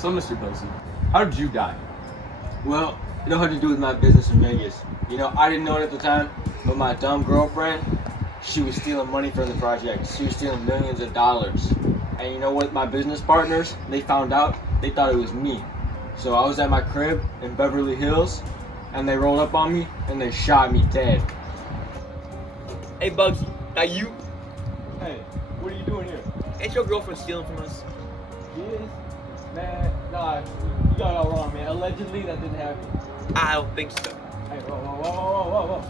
So, Mr. Bugsy, how did you die? Well, it all had to do with my business in Vegas. You know, I didn't know it at the time, but my dumb girlfriend, she was stealing money from the project. She was stealing millions of dollars. And you know what? My business partners, they found out, they thought it was me. So I was at my crib in Beverly Hills, and they rolled up on me, and they shot me dead. Hey Bugsy, that you? Hey, what are you doing here? Ain't your girlfriend stealing from us? Yes? Man, nah, you got it all wrong, man. Allegedly, that didn't happen. I don't think so. Hey, whoa.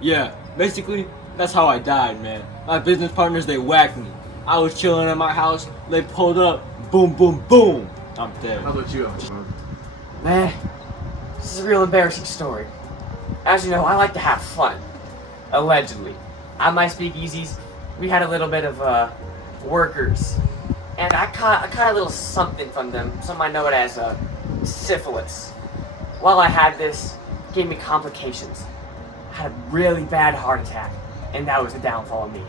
Yeah, basically, that's how I died, man. My business partners, they whacked me. I was chilling at my house, they pulled up, boom, boom, boom. I'm dead. How about you, Algebra? Man, this is a real embarrassing story. As you know, I like to have fun. Allegedly. On my speakeasies, we had a little bit of, workers. And I caught a little something from them. Some might know it as, syphilis. While I had this, it gave me complications. I had a really bad heart attack. And that was the downfall of me.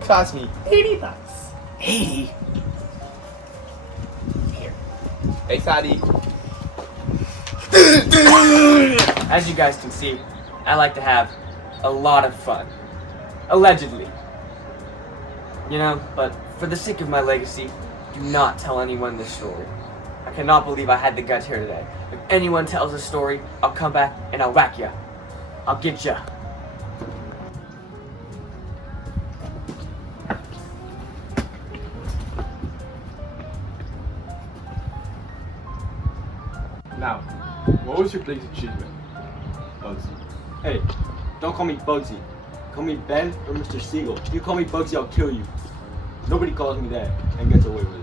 Cost me $80. 80? Here. Hey Sadi. As you guys can see, I like to have a lot of fun. Allegedly. You know, but for the sake of my legacy, do not tell anyone this story. I cannot believe I had the guts here today. If anyone tells this story, I'll come back and I'll whack ya. I'll get ya. Now, what was your biggest achievement, Bugsy? Hey, don't call me Bugsy. Call me Ben or Mr. Siegel. If you call me Bugsy, I'll kill you. Nobody calls me that and gets away with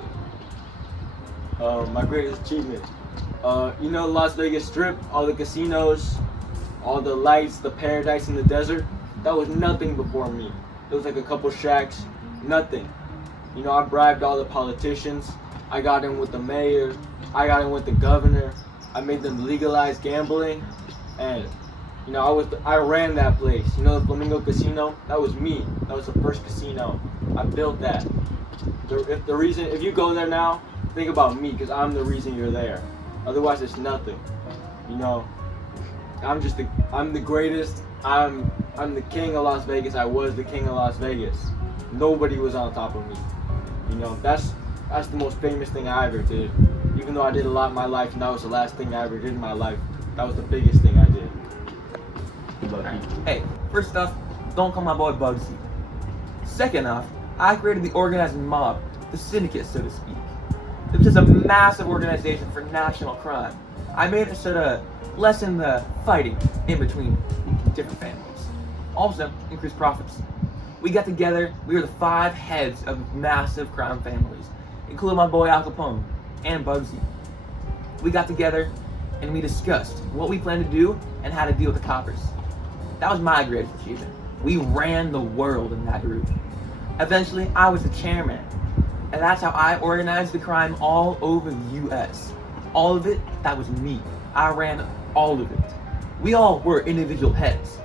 it. My greatest achievement. You know Las Vegas Strip, all the casinos, all the lights, the paradise in the desert? That was nothing before me. It was like a couple shacks, nothing. You know, I bribed all the politicians. I got in with the mayor. I got in with the governor. I made them legalize gambling, and you know, I ran that place. You know, the Flamingo Casino, that was me. That was the first casino. I built that. If you go there now, think about me, because I'm the reason you're there. Otherwise, it's nothing. You know, I'm the greatest. I'm the king of Las Vegas. I was the king of Las Vegas. Nobody was on top of me. You know, that's the most famous thing I ever did. Even though I did a lot in my life, and that was the last thing I ever did in my life, that was the biggest thing I did. Hey, first off, don't call my boy Bugsy. Second off, I created the organizing mob, the syndicate, so to speak. It was just a massive organization for national crime. I made it so to lessen the fighting in between different families. Also, increase profits. We got together, we were the 5 heads of massive crime families, including my boy Al Capone and Bugsy. We got together and we discussed what we planned to do and how to deal with the coppers. That was my greatest achievement. We ran the world in that group. Eventually, I was the chairman, and that's how I organized the crime all over the US. All of it, that was me. I ran all of it. We all were individual heads,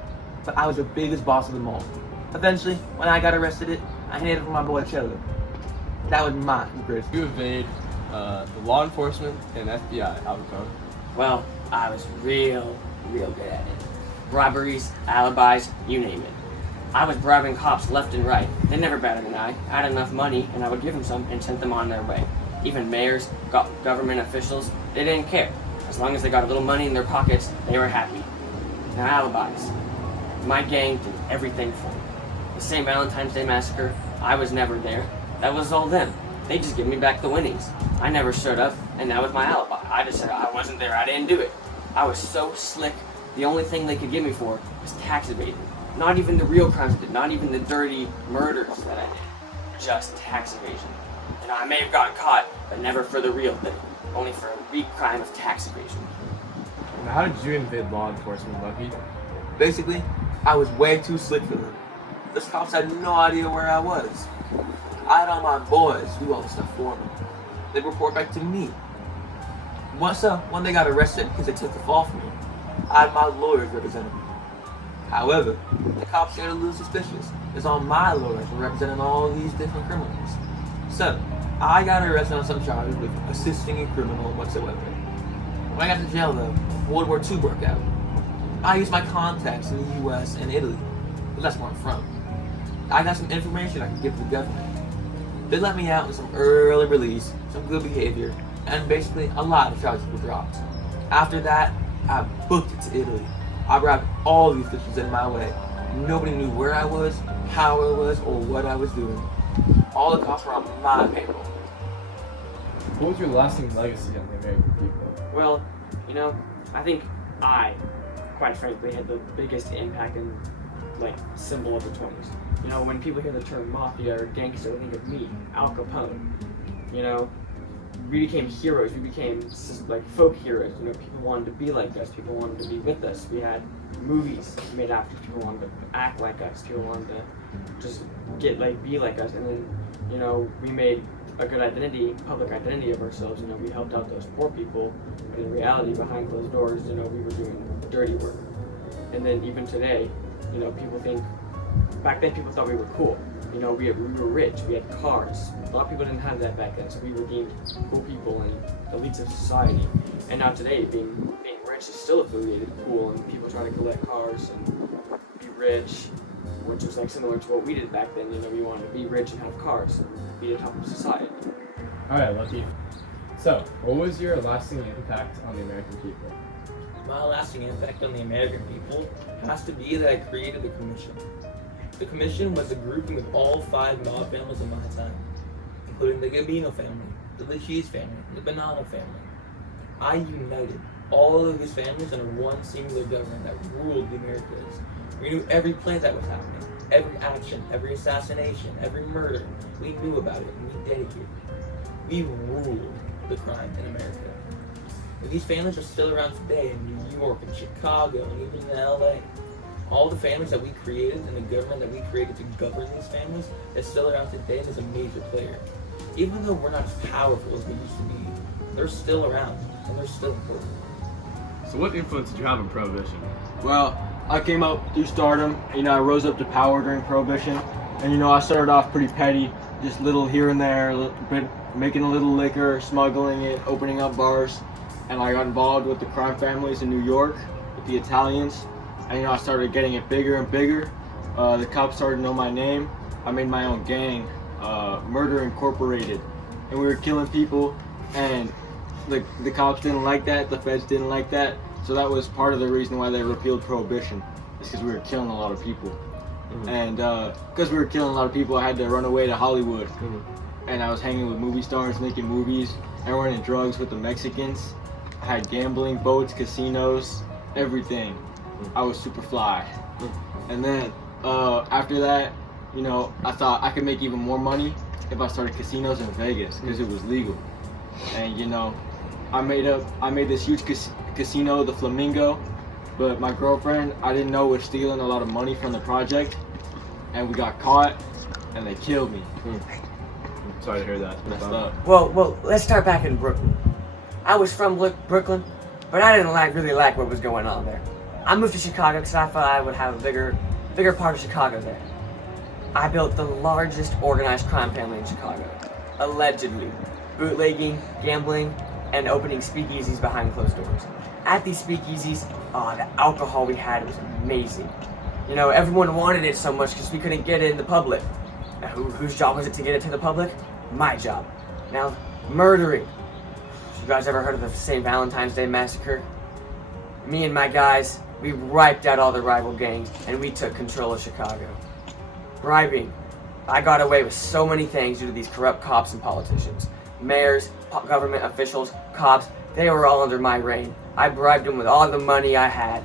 but I was the biggest boss of them all. Eventually, when I got arrested, I handed it to my boy Cello. That was my greatest. You evade the law enforcement and FBI, Algebra. Well, I was real good at it. Robberies, alibis, you name it. I was bribing cops left and right. They never batted an eye. I had enough money, and I would give them some and send them on their way. Even mayors, government officials, they didn't care. As long as they got a little money in their pockets, they were happy. Now alibis. My gang did everything for me. The St. Valentine's Day Massacre, I was never there. That was all them. They just give me back the winnings. I never showed up, and that was my alibi. I just said I wasn't there, I didn't do it. I was so slick, the only thing they could get me for was tax evasion. Not even the real crimes I did, not even the dirty murders that I did. Just tax evasion. And I may have gotten caught, but never for the real thing. Only for a weak crime of tax evasion. Now, how did you invade law enforcement, Lucky? Basically, I was way too slick for them. The cops had no idea where I was. I had all my boys do all the stuff for me. They'd report back to me. When they got arrested because they took the fall from me, I had my lawyers representing me. However, the cops started a little suspicious, as all my lawyers were representing all these different criminals. So, I got arrested on some charges with assisting a criminal whatsoever. When I got to jail though, World War II broke out. I used my contacts in the US and Italy, but that's where I'm from. I got some information I could give to the government. They let me out with some early release, some good behavior, and basically a lot of charges were dropped. After that, I booked it to Italy. I bribed all the officials in my way. Nobody knew where I was, how I was, or what I was doing. All the costs were on my payroll. What was your lasting legacy on the American people? Well, you know, I think I, quite frankly, had the biggest impact and symbol of the 20s. You know, when people hear the term mafia or gangster, they think of me, Al Capone. You know, we became heroes. We became folk heroes. You know, people wanted to be like us. People wanted to be with us. We had movies made after. People wanted to act like us. People wanted to just be like us. And then, you know, we made a good identity, public identity of ourselves. You know, we helped out those poor people, but in reality, behind closed doors, you know, we were doing dirty work. And then even today, you know, people think, back then people thought we were cool. You know, we were rich, we had cars. A lot of people didn't have that back then, so we were deemed cool people and elites of society. And now today, being rich is still affiliated cool, and people try to collect cars and be rich, which was similar to what we did back then. You know, we wanted to be rich and have cars and be the top of society. Alright, Lucky. So, what was your lasting impact on the American people? My lasting impact on the American people has to be that I created the Commission. The Commission was a grouping of all 5 mob families of my time, including the Gambino family, the Cheese family, and the Banana family. I united all of these families under one singular government that ruled the Americas. We knew every plan that was happening, every action, every assassination, every murder. We knew about it and we dedicated. We ruled the crime in America. And these families are still around today in New York and Chicago and even in LA. All the families that we created and the government that we created to govern these families is still around today and is a major player. Even though we're not as powerful as we used to be, they're still around and they're still important. So what influence did you have on Prohibition? Well, I came up through stardom. You know, I rose up to power during Prohibition. And, you know, I started off pretty petty, just little here and there, making a little liquor, smuggling it, opening up bars. And I got involved with the crime families in New York, with the Italians. And, you know, I started getting it bigger and bigger. The cops started to know my name. I made my own gang, Murder Incorporated. And we were killing people. And the cops didn't like that. The feds didn't like that. So that was part of the reason why they repealed Prohibition. It's because we were killing a lot of people. Mm-hmm. And because we were killing a lot of people, I had to run away to Hollywood. Mm-hmm. And I was hanging with movie stars, making movies, and running drugs with the Mexicans. I had gambling, boats, casinos, everything. I was super fly. And then after that, you know, I thought I could make even more money if I started casinos in Vegas because it was legal. And you know, I made this huge casino, the Flamingo, but my girlfriend, I didn't know, was stealing a lot of money from the project, and we got caught, and they killed me. Sorry to hear that. Messed up. Well, let's start back in Brooklyn. I was from Brooklyn, but I didn't really like what was going on there. I moved to Chicago because I thought I would have a bigger part of Chicago there. I built the largest organized crime family in Chicago, allegedly, bootlegging, gambling, and opening speakeasies behind closed doors. At these speakeasies, the alcohol we had was amazing. You know, everyone wanted it so much because we couldn't get it in the public. Now, whose job was it to get it to the public? My job. Now, murdering. You guys ever heard of the St. Valentine's Day Massacre? Me and my guys, we wiped out all the rival gangs and we took control of Chicago. Bribing. I got away with so many things due to these corrupt cops and politicians. Mayors, government officials, cops, they were all under my reign. I bribed them with all the money I had.